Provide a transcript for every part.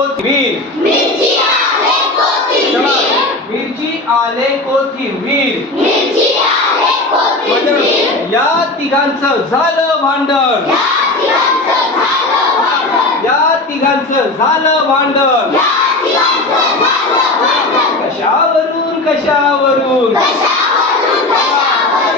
कोथिंबीर, मिरची आले कोथिंबीर, मिरची आले कोथिंबीर. मिरची आले कोथिंबीर. या तिघांचं झालं भांडण, या तिघांचं झालं भांडण, या तिघांचं झालं भांडण. या तिघांचं झालं भांडण. कशावरून कशावरून कशावरून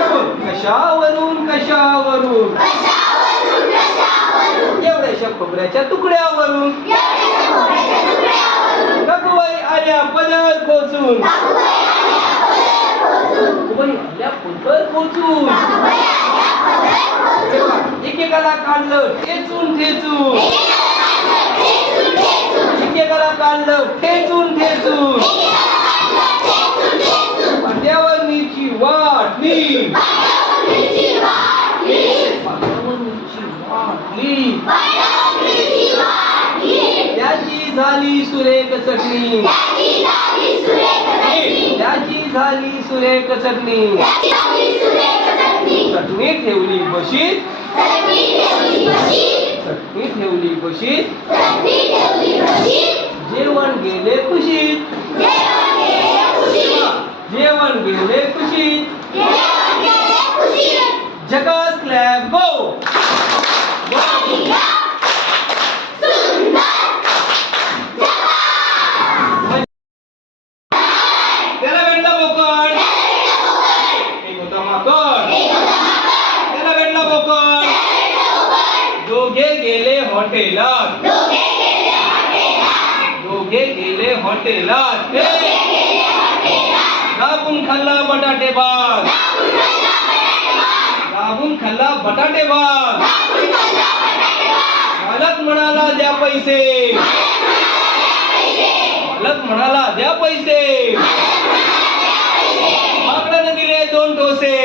कशावरून, कशावरून कशावरून कशावरून कशावरून, एवढ्याशा खोबऱ्याच्या तुकड्यावरून. एवढ्या खोबऱ्याच्या तुकड्यावरून, रघुबाई आल्या पदर कोचून, ताकूबाई आल्या पदर खोचून, रघुबाई आल्या पदर कोचून. ताकूबाई आल्या पदर खोचून. एकेकाला काढलं ठेचून ठेचून, एकेकाला काढलं ठेचून ठेचून, एकेकाला काढलं ठेचून ठेचून. एकेकाला काढलं ठेचून ठेचून. पाट्यावरनीची वाटली, पायावरची वाटली, पाट्यावरनीची वाटली. पायावरची वाटली. त्याची झाली सुरेख चटणी, त्याची झाली सुरेख चटणी, त्याची झाली सुरेख चटणी. त्याची झाली सुरेख चटणी. चटणी ठेवली बशीत, चटणी ठेवली बशीत, चटणी ठेवली बशीत. चटणी ठेवली बशीत. जेवण गेले खुशीत, जेवण गेले खुशीत, जेवण गेले खुशीत. जेवण गेले खुशीत. झकास क्लॅप गो. गाणिका सुंदर त्याला भेटला बोकड, एक होता माकड. त्याला भेटला बोकड. दोघे गेले हॉटेलात, दोघे गेले हॉटेलात, दोघे गेले हॉटेलात. दोघे गेले हॉटेलात. दाबून खाल्ला बटाटे भात, दाबून खाल्ला बटाटे भात. दाबून खाल्ला बटाटे भात. मालक म्हणाला द्या पैसे, मालक म्हणाला द्या पैसे. माकडाने दिले 2 ठोसे,